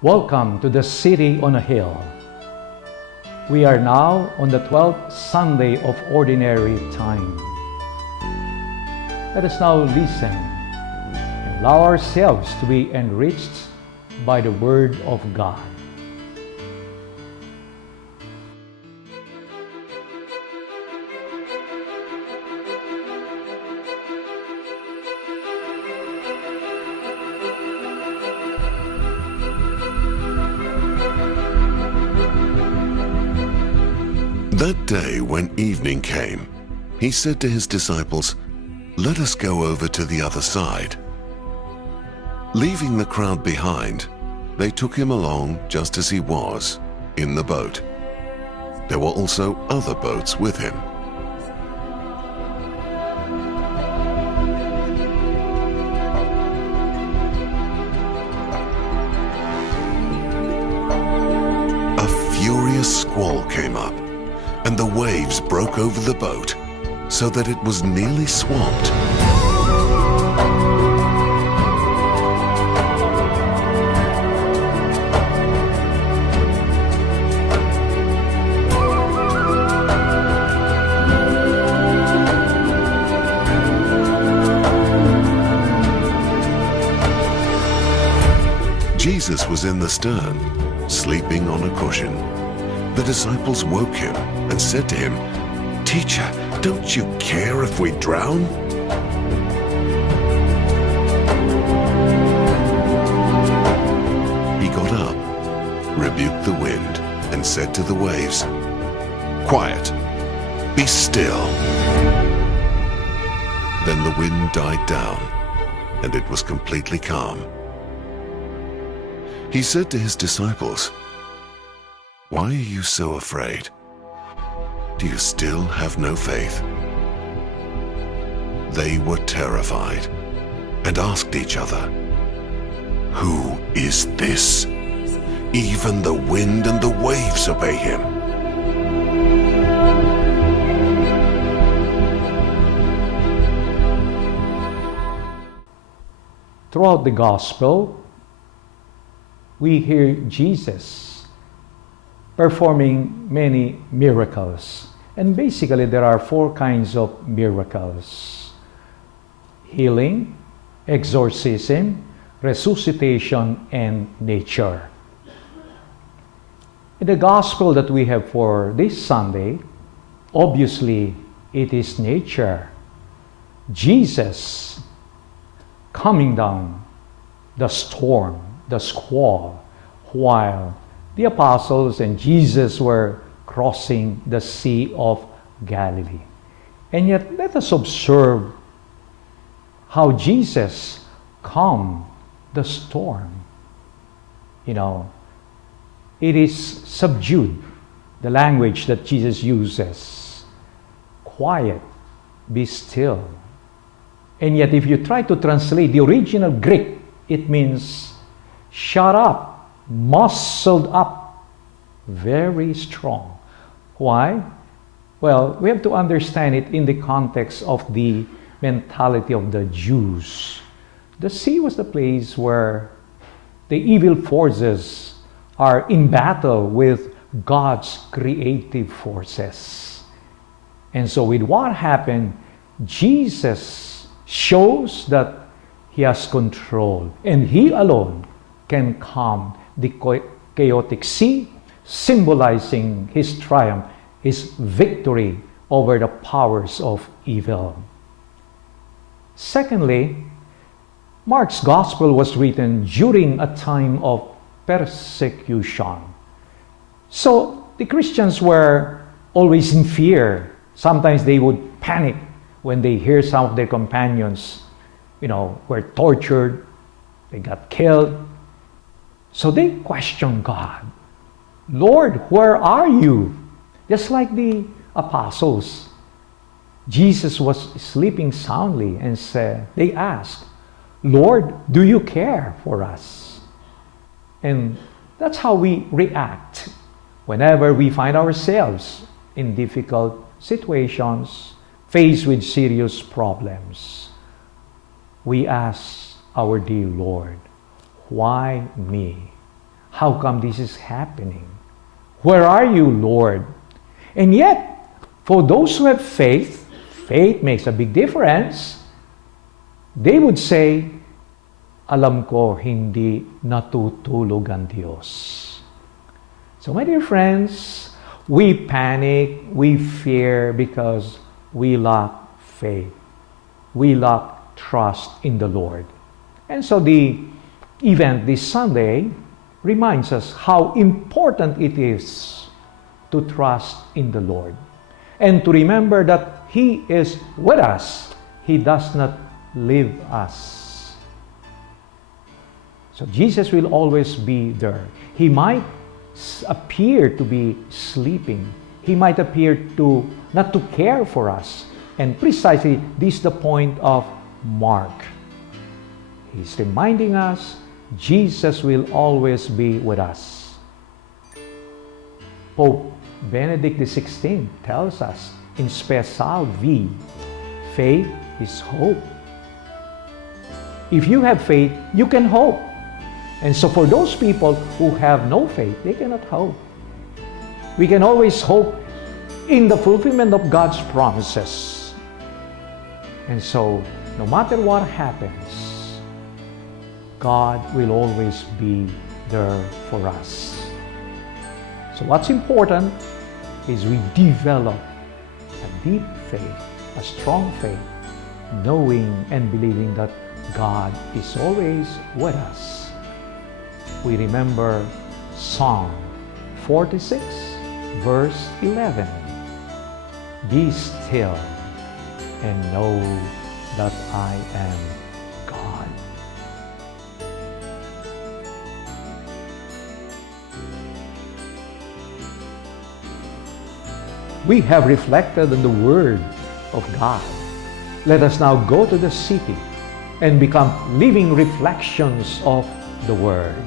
Welcome to the City on a Hill. We are now on the 12th Sunday of Ordinary Time. Let us now listen and allow ourselves to be enriched by the Word of God. That day when evening came, he said to his disciples, "Let us go over to the other side." Leaving the crowd behind, they took him along just as he was, in the boat. There were also other boats with him. A furious squall came up, and the waves broke over the boat so that it was nearly swamped. Jesus was in the stern, sleeping on a cushion. The disciples woke him and said to him, "Teacher, don't you care if we drown?" He got up, rebuked the wind, and said to the waves, "Quiet, be still." Then the wind died down, and it was completely calm. He said to his disciples, "Why are you so afraid? Do you still have no faith?" They were terrified and asked each other, "Who is this? Even the wind and the waves obey him." Throughout the Gospel, we hear Jesus performing many miracles. And basically, there are four kinds of miracles: healing, exorcism, resuscitation, and nature. In the gospel that we have for this Sunday, obviously, it is nature. Jesus coming down the storm, the squall, while the apostles and Jesus were crossing the Sea of Galilee. And yet, let us observe how Jesus calmed the storm. It is subdued, the language that Jesus uses. Quiet, be still. And yet, if you try to translate the original Greek, it means shut up, muscled up, very strong. Why? Well, we have to understand it in the context of the mentality of the Jews. The sea was the place where the evil forces are in battle with God's creative forces. And so with what happened, Jesus shows that he has control, and he alone can calm the chaotic sea, symbolizing his triumph, his victory over the powers of evil. Secondly, Mark's gospel was written during a time of persecution. So the Christians were always in fear. Sometimes they would panic when they hear some of their companions, were tortured, they got killed. So they questioned God. "Lord, where are you?" Just like the apostles. Jesus was sleeping soundly and they asked, "Lord, do you care for us?" And that's how we react whenever we find ourselves in difficult situations, faced with serious problems. We ask our dear Lord, "Why me? How come this is happening? Where are you, Lord? And yet, for those who have faith, faith makes a big difference. They would say, alam ko hindi natutulog ang Diyos. So my dear friends, we panic, we fear because we lack faith. We lack trust in the Lord. And so the event this Sunday reminds us how important it is to trust in the Lord and to remember that He is with us. He does not leave us. So Jesus will always be there. He might appear to be sleeping. He might appear to not to care for us. And precisely this is the point of Mark. He's reminding us Jesus will always be with us. Pope Benedict XVI tells us in Spe Salvi, faith is hope. If you have faith, you can hope. And so for those people who have no faith, they cannot hope. We can always hope in the fulfillment of God's promises. And so, no matter what happens, God will always be there for us. So what's important is we develop a deep faith, a strong faith, knowing and believing that God is always with us. We remember Psalm 46, verse 11. Be still and know that I am God. We have reflected on the Word of God. Let us now go to the city and become living reflections of the Word.